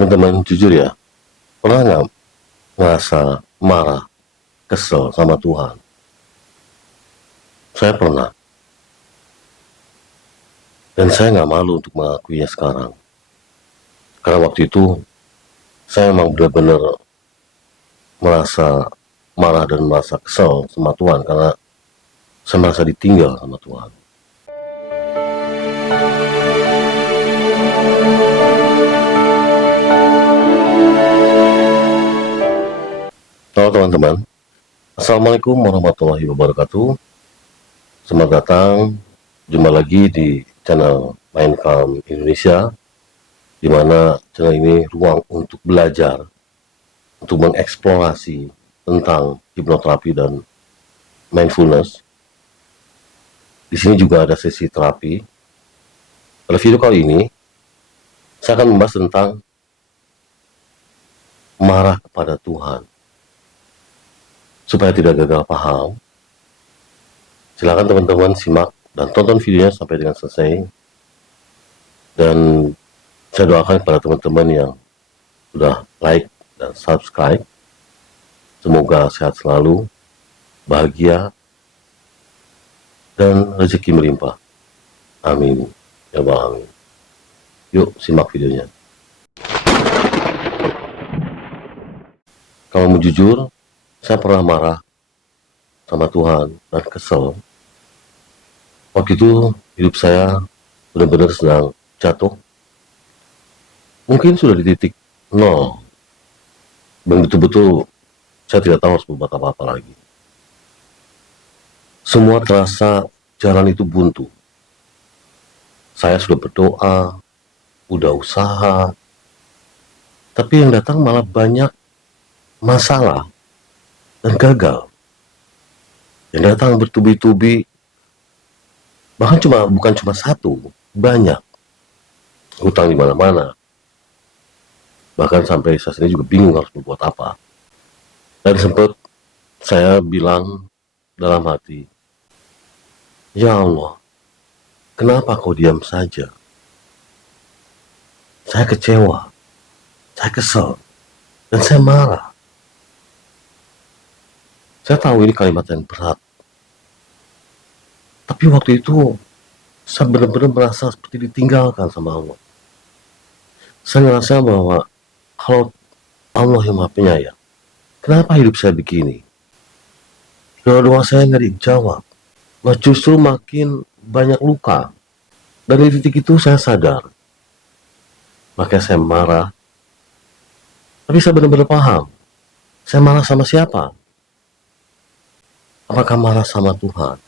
Teman-teman jujur ya, pernah nggak merasa marah, kesel sama Tuhan? Saya pernah, dan saya nggak malu untuk mengakuinya sekarang. Karena waktu itu, saya memang benar-benar merasa marah dan merasa kesel sama Tuhan, karena saya merasa ditinggal sama Tuhan. Halo teman-teman, Assalamualaikum warahmatullahi wabarakatuh. Selamat datang, jumpa lagi di channel Mindcalm Indonesia, di mana channel ini ruang untuk belajar, untuk mengeksplorasi tentang hipnoterapi dan mindfulness. Di sini juga ada sesi terapi. Pada video kali ini, saya akan membahas tentang marah kepada Tuhan. Supaya tidak gagal paham, silakan teman-teman simak dan tonton videonya sampai dengan selesai. Dan saya doakan kepada teman-teman yang sudah like dan subscribe, semoga sehat selalu, bahagia, dan rezeki melimpah. Amin. Ya Allah, amin. Yuk simak videonya. Kalau mau jujur, saya pernah marah sama Tuhan dan kesel. Waktu itu hidup saya benar-benar sedang jatuh. Mungkin sudah di titik nol. Dan betul-betul saya tidak tahu harus berbuat apa-apa lagi. Semua terasa jalan itu buntu. Saya sudah berdoa, udah usaha, tapi yang datang malah banyak masalah dan gagal. Yang datang bertubi-tubi, bahkan bukan cuma satu, banyak. Hutang di mana-mana. Bahkan sampai saya sendiri juga bingung harus berbuat apa. Dan sempat saya bilang dalam hati, ya Allah, kenapa kau diam saja? Saya kecewa, saya kesel, dan saya marah. Saya tahu ini kalimat yang berat. Tapi waktu itu, saya benar-benar merasa seperti ditinggalkan sama Allah. Saya ngerasa bahwa kalau Allah yang Maha Penyayang, kenapa hidup saya begini? Doa-doa saya nggak dijawab, malah justru makin banyak luka. Dan di titik itu saya sadar. Makanya saya marah. Tapi saya benar-benar paham. Saya marah sama siapa? Apakah marah sama Tuhan?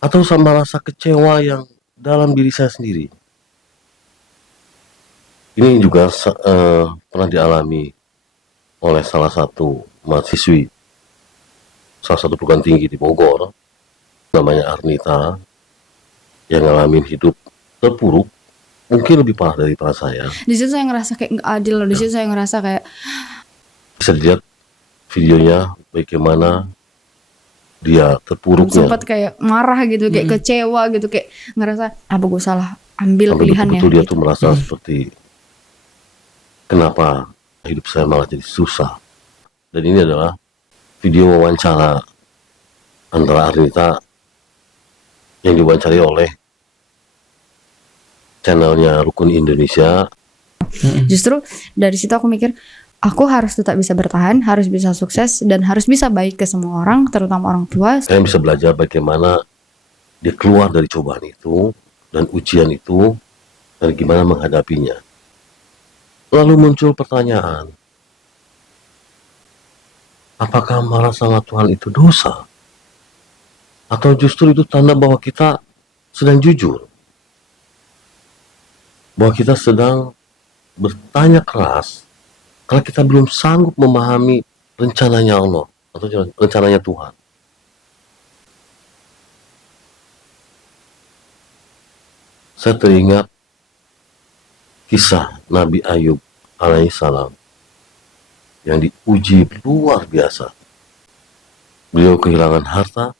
Atau sama rasa kecewa yang dalam diri saya sendiri? Ini juga pernah dialami oleh salah satu mahasiswi salah satu perguruan tinggi di Bogor, namanya Arnita, yang ngalamin hidup terpuruk, mungkin lebih parah daripada saya. Di situ saya ngerasa kayak nggak adil loh. Di situ saya ngerasa kayak bisa dilihat videonya bagaimana dia terpuruknya. sempat kayak marah gitu, kayak kecewa gitu, kayak ngerasa apa gue salah ambil sampai pilihannya. Betul-betul dia gitu. tuh merasa seperti kenapa hidup saya malah jadi susah. Dan ini adalah video wawancara antara Arnita yang diwawancari oleh channelnya Rukun Indonesia. Justru dari situ aku mikir, aku harus tetap bisa bertahan, harus bisa sukses, dan harus bisa baik ke semua orang, terutama orang tua. Kalian bisa belajar bagaimana dia keluar dari cobaan itu dan ujian itu, dan gimana menghadapinya. Lalu muncul pertanyaan, apakah marah sama Tuhan itu dosa? Atau justru itu tanda bahwa kita sedang jujur? Bahwa kita sedang bertanya keras karena kita belum sanggup memahami rencananya Allah atau rencananya Tuhan. Saya teringat kisah Nabi Ayub alaihissalam yang diuji luar biasa. Beliau kehilangan harta,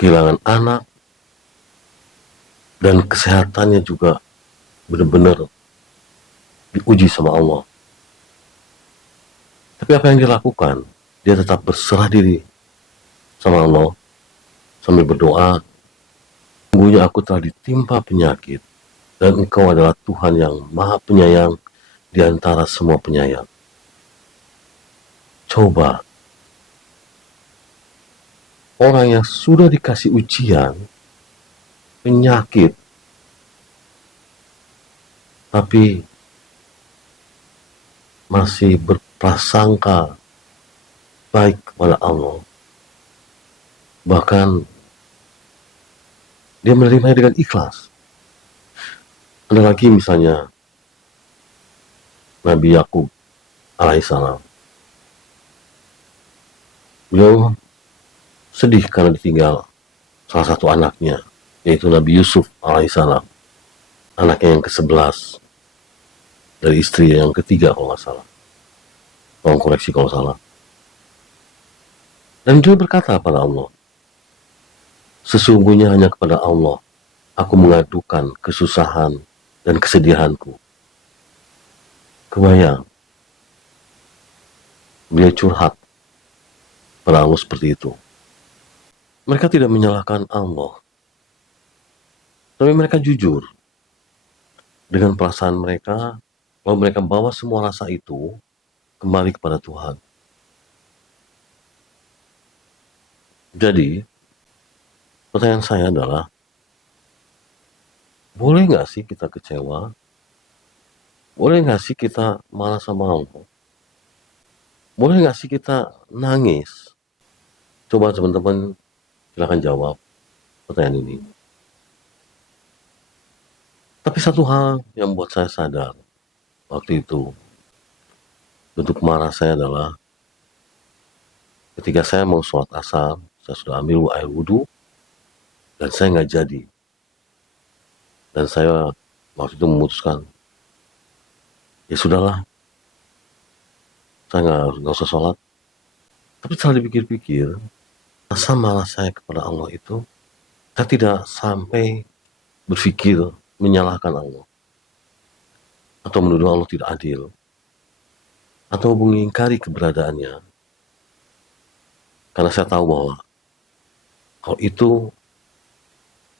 kehilangan anak, dan kesehatannya juga benar-benar diuji sama Allah. Tapi apa yang dia lakukan? Dia tetap berserah diri sama Allah sambil berdoa, sungguhnya aku telah ditimpa penyakit dan Engkau adalah Tuhan yang Maha Penyayang di antara semua penyayang. Coba orang yang sudah dikasih ujian, penyakit, tapi masih berprasangka baik kepada Allah. Bahkan dia menerimanya dengan ikhlas. Ada lagi misalnya Nabi Yakub alaihissalam. Beliau sedih karena ditinggal salah satu anaknya, yaitu Nabi Yusuf alaihissalam. Anaknya yang ke-11 dari istri yang ketiga kalau nggak salah. Tolong koreksi kalau salah. Dan dia berkata pada Allah, sesungguhnya hanya kepada Allah aku mengadukan kesusahan dan kesedihanku. Kebayang, beliau curhat pada Allah seperti itu. Mereka tidak menyalahkan Allah, tapi mereka jujur dengan perasaan mereka, bahwa mereka bawa semua rasa itu kembali kepada Tuhan. Jadi, pertanyaan saya adalah, boleh nggak sih kita kecewa? Boleh nggak sih kita marah sama Allah? Boleh nggak sih kita nangis? Coba teman-teman silahkan jawab pertanyaan ini. Tapi satu hal yang buat saya sadar waktu itu, bentuk marah saya adalah ketika saya mau sholat asar, saya sudah ambil air wudhu, dan saya nggak jadi. Dan saya waktu itu memutuskan, ya sudahlah, saya nggak usah sholat. Tapi setelah dipikir-pikir, rasa marah saya kepada Allah itu, saya tidak sampai berpikir menyalahkan Allah, atau menuduh Allah tidak adil, atau mengingkari keberadaannya. Karena saya tahu bahwa kalau itu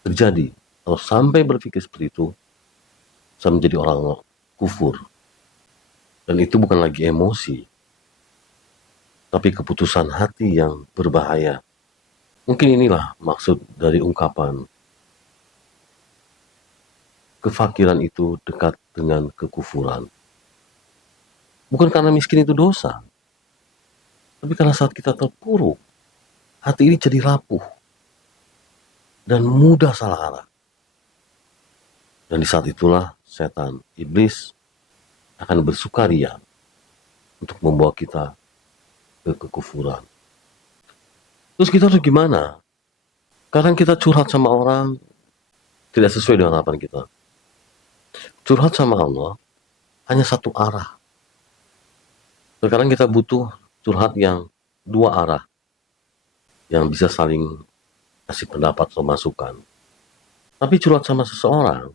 terjadi, kalau sampai berpikir seperti itu, saya menjadi orang kufur. Dan itu bukan lagi emosi, tapi keputusan hati yang berbahaya. Mungkin inilah maksud dari ungkapan kefakiran itu dekat dengan kekufuran. Bukan karena miskin itu dosa, tapi karena saat kita terpuruk, hati ini jadi rapuh dan mudah salah arah. Dan di saat itulah setan, iblis akan bersukaria untuk membawa kita ke kekufuran. Terus kita harus gimana? Kadang kita curhat sama orang tidak sesuai dengan harapan kita. Curhat sama Allah hanya satu arah. Terkadang kita butuh curhat yang dua arah, yang bisa saling kasih pendapat atau masukan. Tapi curhat sama seseorang,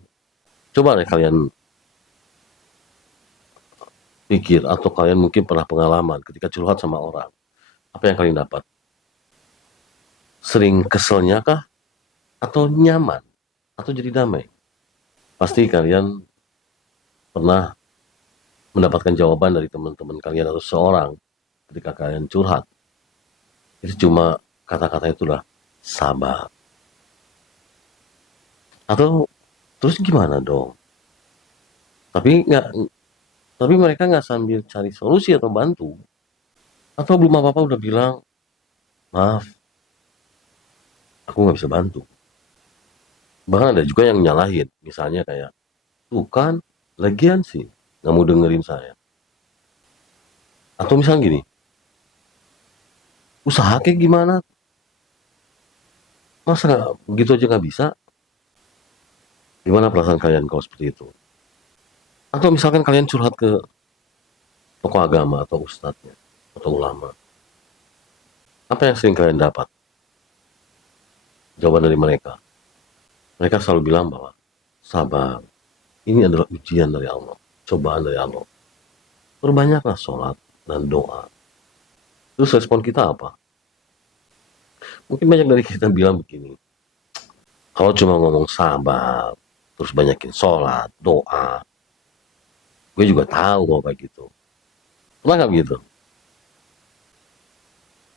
coba deh kalian pikir, atau kalian mungkin pernah pengalaman ketika curhat sama orang. Apa yang kalian dapat? Sering keselnya kah? Atau nyaman? Atau jadi damai? Pasti kalian pernah mendapatkan jawaban dari teman-teman kalian atau seorang ketika kalian curhat. Itu cuma kata-kata itulah sabar. Atau terus gimana dong? Tapi mereka nggak sambil cari solusi atau bantu. Atau belum apa-apa udah bilang, maaf, aku nggak bisa bantu. Bahkan ada juga yang nyalahin. Misalnya kayak, tuh kan, lagian sih, nggak mau dengerin saya. Atau misalnya gini, usaha kayak gimana? Masa nggak, begitu aja nggak bisa? Gimana perasaan kalian kalau seperti itu? Atau misalkan kalian curhat ke tokoh agama atau ustadznya atau ulama. Apa yang sering kalian dapat? Jawaban dari mereka. Mereka selalu bilang bahwa sabar, ini adalah ujian dari Allah. cobaan dari Allah. Perbanyaklah sholat dan doa. Terus respon kita apa? Mungkin banyak dari kita bilang begini, kalau cuma ngomong sabar, terus banyakin sholat, doa, gue juga tahu kalau kayak gitu. Pernah nggak begitu?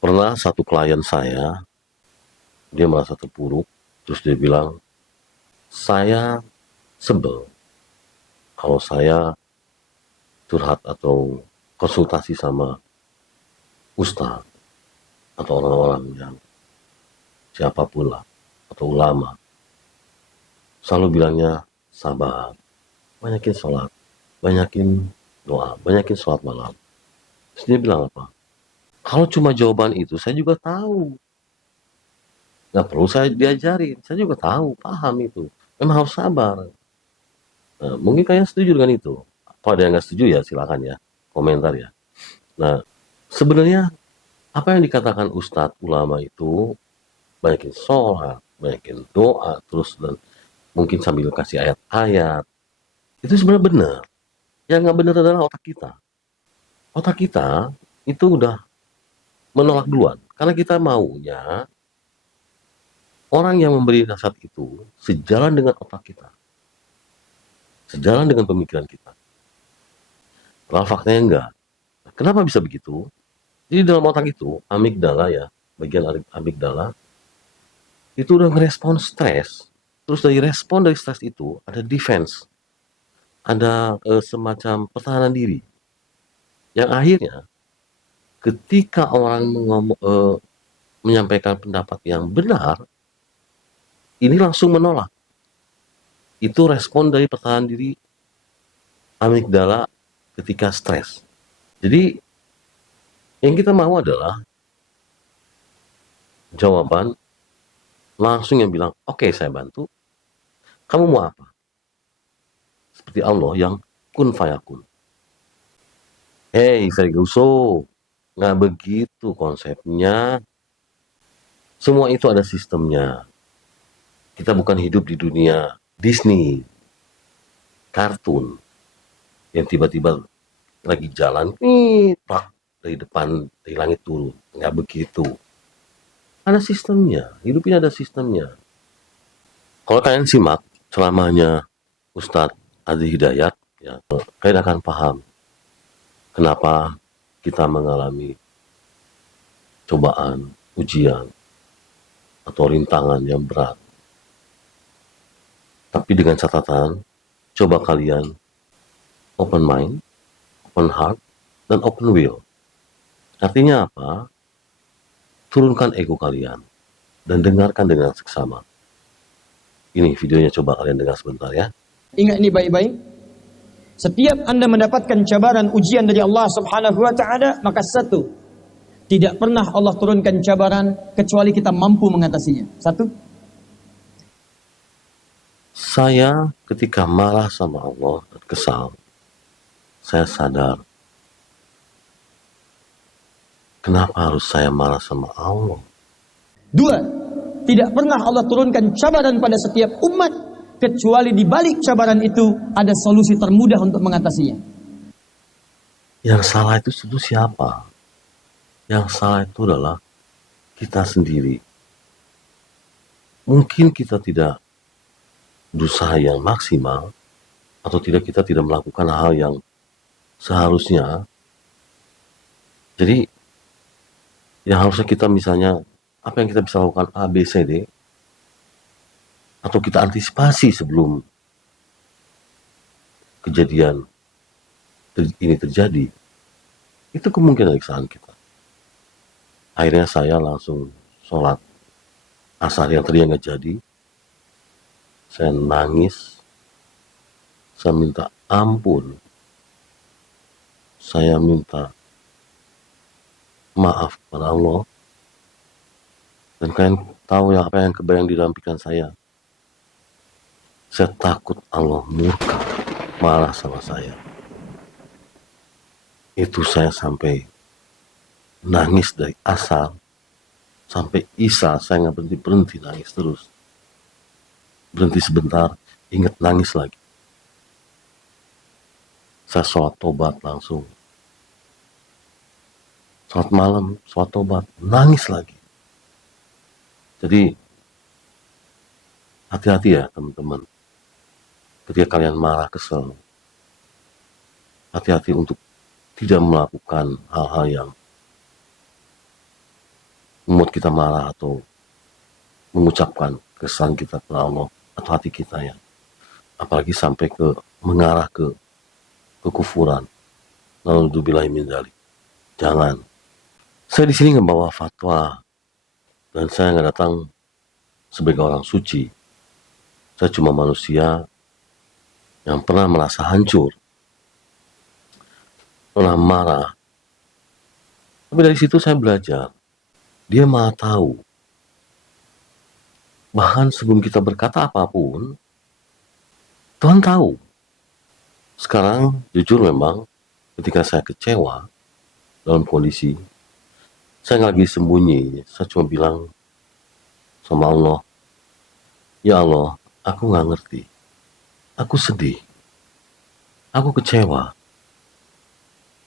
Pernah satu klien saya, dia merasa terpuruk, terus dia bilang, saya sebel kalau saya curhat atau konsultasi sama ustaz atau orang-orang yang siapapun lah, atau ulama. Selalu bilangnya sabar, banyakin sholat, banyakin doa, banyakin sholat malam. Terus dia bilang apa? Kalau cuma jawaban itu, saya juga tahu. Nggak perlu saya diajarin, saya juga tahu, paham itu. Memang harus sabar. Nah, mungkin kalian setuju dengan itu. Kalau ada yang nggak setuju ya silakan ya, komentar ya. Nah, sebenarnya apa yang dikatakan ustadz ulama itu, banyakin sholat, banyakin doa, terus dan mungkin sambil kasih ayat-ayat, itu sebenarnya benar. Yang nggak benar adalah otak kita. Otak kita itu udah menolak duluan. Karena kita maunya orang yang memberi nasihat itu sejalan dengan otak kita. Sejalan dengan pemikiran kita. Padahal faktanya enggak. Kenapa bisa begitu? Jadi dalam otak itu, amigdala ya, bagian amigdala, itu udah ngerespon stres. Terus dari respon dari stres itu, ada defense. Ada semacam pertahanan diri. Yang akhirnya, ketika orang menyampaikan pendapat yang benar, ini langsung menolak. Itu respon dari pertahanan diri amigdala ketika stres. Jadi yang kita mau adalah jawaban langsung yang bilang, oke, saya bantu. Kamu mau apa? Seperti Allah yang kun fayakun. Hei, Sergeuso, nggak begitu konsepnya. Semua itu ada sistemnya. Kita bukan hidup di dunia Disney, kartun, yang tiba-tiba lagi jalan, pak, dari depan, dari langit turun. Nggak begitu. Ada sistemnya, hidup ini ada sistemnya. Kalau kalian simak ceramahnya Ustadz Adi Hidayat, ya, kalian akan paham kenapa kita mengalami cobaan, ujian, atau rintangan yang berat. Tapi dengan catatan, coba kalian open mind, open heart, dan open will. Artinya apa? Turunkan ego kalian dan dengarkan dengan seksama. Ini videonya, coba kalian dengar sebentar ya. Ingat ini baik-baik. Setiap Anda mendapatkan cabaran ujian dari Allah Subhanahu wa taala, maka satu, tidak pernah Allah turunkan cabaran kecuali kita mampu mengatasinya. Satu. Saya ketika marah sama Allah dan kesal, saya sadar, kenapa harus saya marah sama Allah? Dua, tidak pernah Allah turunkan cabaran pada setiap umat kecuali di balik cabaran itu ada solusi termudah untuk mengatasinya. Yang salah itu siapa? Yang salah itu adalah kita sendiri. Mungkin kita tidak berusaha yang maksimal, atau kita tidak melakukan hal yang seharusnya. Jadi yang harusnya kita misalnya, apa yang kita bisa lakukan A, B, C, D, atau kita antisipasi sebelum kejadian ini terjadi, itu kemungkinan kesalahan kita. Akhirnya saya langsung sholat asar yang tadi nggak jadi. Saya nangis, saya minta ampun, saya minta maaf kepada Allah. Dan kalian tahu ya apa yang kebayang di dalam pikiran saya. Saya takut Allah murka, marah sama saya. Itu saya sampai nangis dari asar sampai isya, saya nggak berhenti nangis terus. Berhenti sebentar, ingat nangis lagi. Saya sholat tobat langsung. Sholat malam, sholat tobat, nangis lagi. Jadi, hati-hati ya teman-teman. Ketika kalian marah, kesel, hati-hati untuk tidak melakukan hal-hal yang membuat kita marah atau mengucapkan kesan kita kepada Allah atau hati kita ya. Apalagi sampai ke mengarah ke kekufuran. Naudzubillahi min dzalik. Jangan. Saya di sini nggak bawa fatwa dan saya nggak datang sebagai orang suci. Saya cuma manusia yang pernah merasa hancur, pernah marah. Tapi dari situ saya belajar. Dia Maha tahu. Bahkan sebelum kita berkata apapun, Tuhan tahu. Sekarang jujur memang ketika saya kecewa dalam kondisi saya nggak lagi sembunyi, saya cuma bilang sama Allah, ya Allah, aku nggak ngerti, aku sedih, aku kecewa,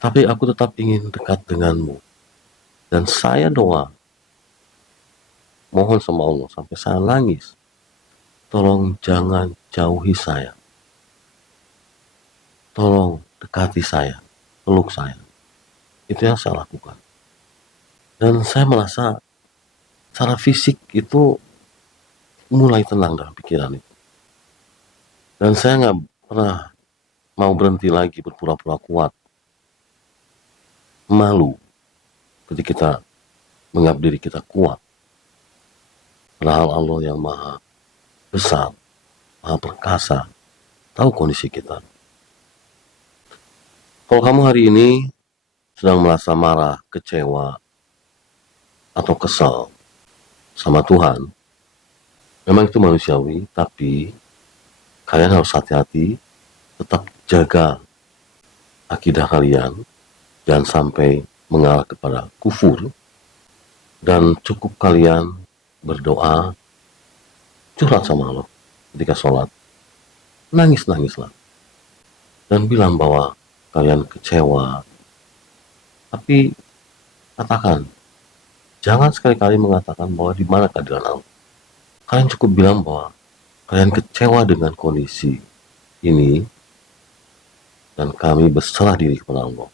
tapi aku tetap ingin dekat denganmu. Dan saya doa, mohon sama Allah sampai saya nangis, tolong jangan jauhi saya, tolong dekati saya, peluk saya. Itu yang saya lakukan. Dan saya merasa secara fisik itu mulai tenang dalam pikiran itu. Dan saya nggak pernah mau berhenti lagi berpura-pura kuat. Malu ketika kita menganggap diri kita kuat. Padahal Allah yang maha besar, maha perkasa, tahu kondisi kita. Kalau kamu hari ini sedang merasa marah, kecewa, atau kesal sama Tuhan, memang itu manusiawi, tapi kalian harus hati-hati, tetap jaga akidah kalian, jangan sampai mengarah kepada kufur, dan cukup kalian berdoa, curhat sama Allah ketika sholat, nangis-nangislah, dan bilang bahwa kalian kecewa, tapi katakan, jangan sekali-kali mengatakan bahwa di mana keadilan Allah. Kalian cukup bilang bahwa kalian kecewa dengan kondisi ini dan kami berserah diri kepada Allah.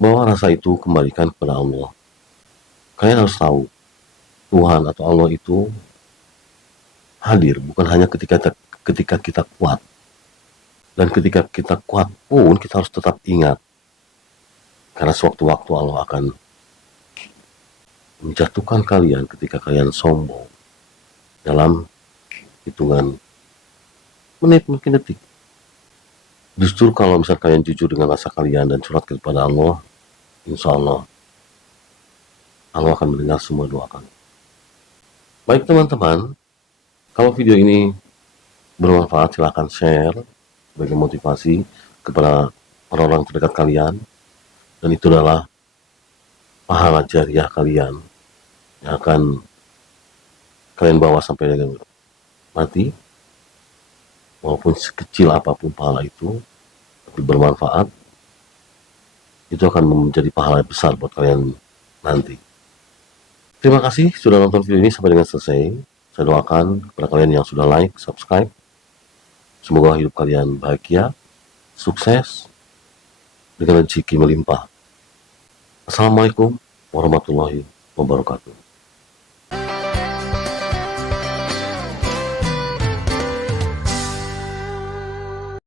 Bahwa rasa itu kembalikan kepada Allah. Kalian harus tahu Tuhan atau Allah itu hadir bukan hanya ketika kita kuat. Dan ketika kita kuat pun kita harus tetap ingat. Karena sewaktu-waktu Allah akan menjatuhkan kalian ketika kalian sombong dalam hitungan menit, mungkin detik. Justru kalau misalnya kalian jujur dengan rasa kalian dan curhat kepada Allah, insya Allah Allah akan mendengar semua doa kalian. Baik teman-teman, kalau video ini bermanfaat silahkan share sebagai motivasi kepada orang-orang terdekat kalian, dan itu adalah pahala jariah kalian yang akan kalian bawa sampai dengan mati, walaupun sekecil apapun pahala itu, tapi bermanfaat, itu akan menjadi pahala besar buat kalian nanti. Terima kasih sudah nonton video ini sampai dengan selesai. Saya doakan kepada kalian yang sudah like, subscribe, semoga hidup kalian bahagia, sukses, dengan rezeki melimpah. Assalamualaikum warahmatullahi wabarakatuh.